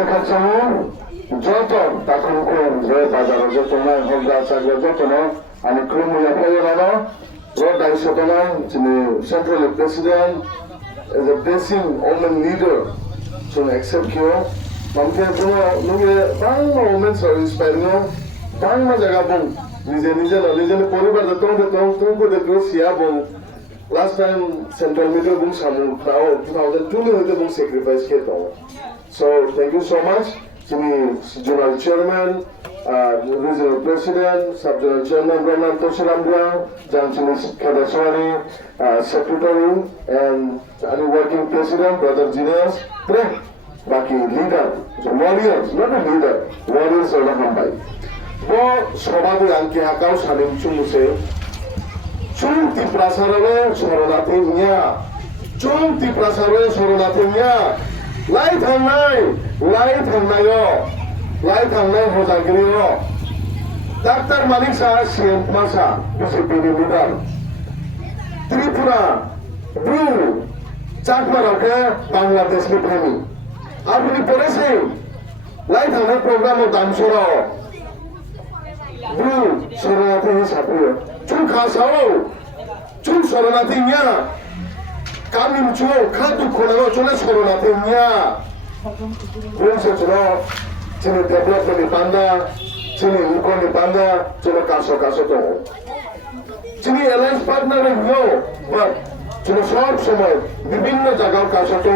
대가창은 저도 다통고 저 바다로 저통나 혼자 사고 저통나 아니 그런 거 yapayana road isotona the central president as a blessing woman leader to accept you mamke puno nuge bang women service parno bang ma jaga bong nije poribar da tong de Russia bong last time central media bong samu tao 2002 में होते बong sacrifice किया था so thank you so much Sini General Chairman, Regional President, Sub-General Chairman Brahman Toshiramdra, Jansini Kadaswani, Secretary, and Working President, Brother Genius, Baki leader, so warriors, not a leader, warriors of the Hambai. Bo Sobadu Anki Hakau Sanim Chumuse, Chumti Prasarave, Soronatinya, Chumti Prasarave, Soronatinya, Light hangnai hojagriyo Dr. Malik Shah CM Masa BJP leader Tripura Blue Chakmarake Bangladesh ke premi apni poreche light hangnai program o damsora Blue Soronati Sapriyo Chum khasao Chum Soronati nya Kamim chuo khatu kholago chole Soronati nya Prince Chino, Chino development panda, Chino economy panda, Chino kaso to. Chino alliance partner no, but Chino short somoy, বিভিন্ন জায়গায় কাso to,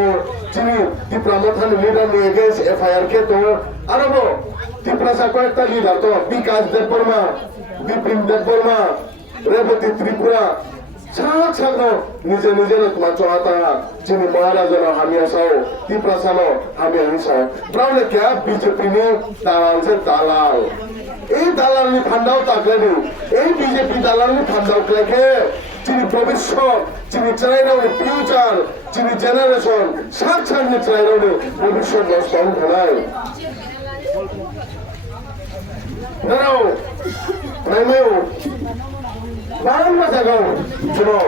Chino di pramotan leader ni against FIR ke to, arabo, di prasa kota leader to, Vikas Deborma, Bipin Deborma, Revati Tripura, ছাড়ো নিজে তোমার চাহতা যিনি মহারাজা আমি আসাও কি প্রাসানো আমি আসাও ব্রাউনে কে বিজেপি নে দালাল যে দালাল এই দালাল নি ফান্ডাও তাকলেনি এই বিজেপি দালাল নি ফান্ডাও ক্লেকে যিনি ভবিষ্যৎ যিনি চাইরাও ফিউচার যিনি জেনারেশন সাকসান নি চাইরাও ভবিষ্যৎ নষ্ট হয় দাঁড়াও নাইমেও Bangla jaga, jono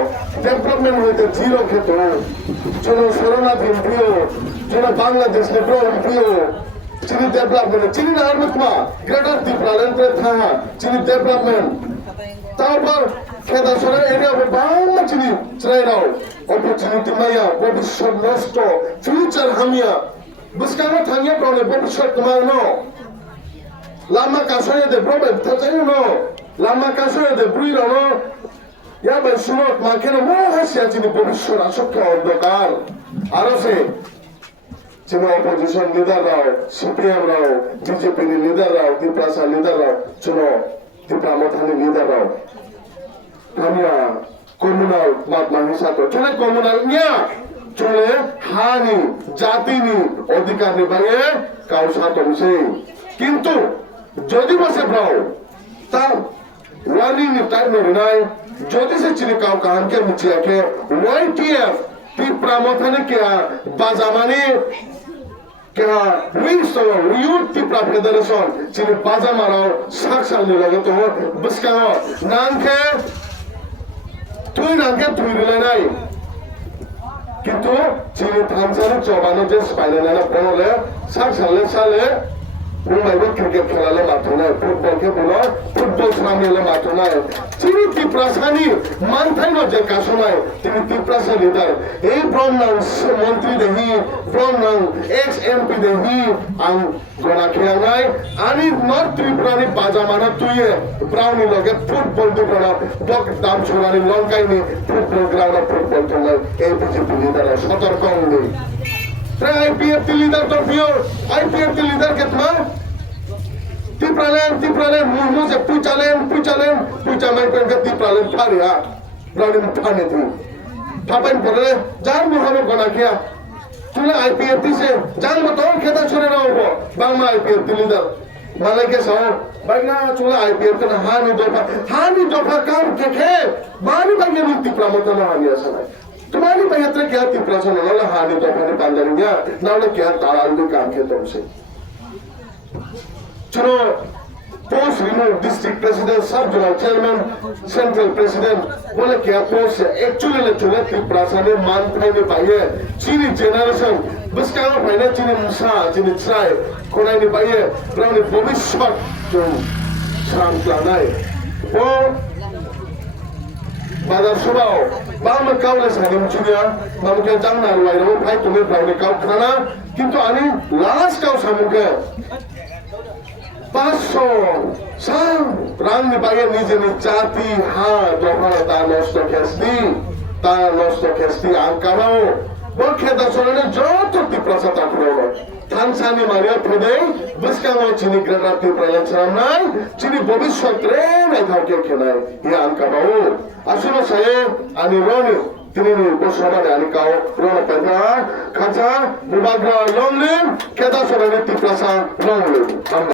development hoite zero kheto, jono Soronati impio, jono Bangladesh ne pro impio, chini development, chini na arme kuma, greater Tipralan pre tha, chini development, tarpor kheda sora area pe Bangla chini chrai rao, opportunity maya, bhabishot nosto, future hamia, buskama thangya prone bhabishot kumar no, lama kasoye de problem, thachayo no. Lama kaso de bruirano ya ben sunot makene mo hasya chini bhabishot ashokka ondokar arose chini opposition leader rao CPM rao BJP leader rao Tiprasa leader rao chino Tipramothani leader rao kamya communal mat mahisa to chole communal nya chole hani jatini odhikar nibaye kausa tomse kintu jodi base brao ta warning ni time no rinai jodi se chini kaw kahan ke muchiya ke YTF Tipramothani kya bazamani kya wings to youth Tipra federation chini bazamarao saksal ni lage to buska nanke tui rilai nai kintu chini thamsani chobano je spinal pronole saksal sale Rumaiba cricket খেলালে মাত্র নাই ফুটবলকে বলো football সামনে মাত্র নাই তিনি তিপ্রাসানি মানথাইনো যে কাছো নাই তিনি তিপ্রাসা লিডার এই ব্রহ্মনাং মন্ত্রী দেহি ব্রহ্মনাং এক্স এমপি দেহি আং গনা খেয়া নাই আনি নর্থ ত্রিপুরানি বাজামানা তুইয়ে ব্রাউনি লগে ফুটবল দুপনা বক দাম ছড়ানি লঙ্কাইনি ফুটবল গ্রাউন্ড ফুটবল খেলায় এই বিজেপি লিডার সতর্ক হন IPF leader to pure IPF leader ke tma Tipralan mumu se puchalen puchamai pen ke Tipralan phari ha browni phane thi thapain pore jar muhabe gona kya tule IPF se jan baton kheta chore na hobo bangla IPF leader malai ke sao bagna chule IPF ke hani dofa kam ke mani bagna Tipramothana hani asana तुम्हारी पयत्र क्या तिप्रासन होला हानि तो पनि पान्दरिया नाउले क्या तारालु काम के तुमसे चलो post remove district president, sub-zonal chairman, central president. Boleh kaya post actually le chune Tripura ne man thai ne paye. Chini generation bus kaya paye chini musa chini try konai ne paye. Rani bhobishyak jo sam planai. Oh bazar subao bang kau le sanim chunia bang kaya jang na ruai ro pai tume bang kau khana kintu ani last kau samuke 500 sam rang ni paye nije ni jati ha dohana ta nosto kesti angkaro bol kheda sorane joto Tripura sa tapuro Tansani Maria Prodei Buskamo chini granati pralancharamnai chini bobishyak tren ai thauke khenai ya angkaro asuna saye ani roni tinini boshabane ani kao rona pada khacha bubagra longlim kheda sorane Tripura sa longlim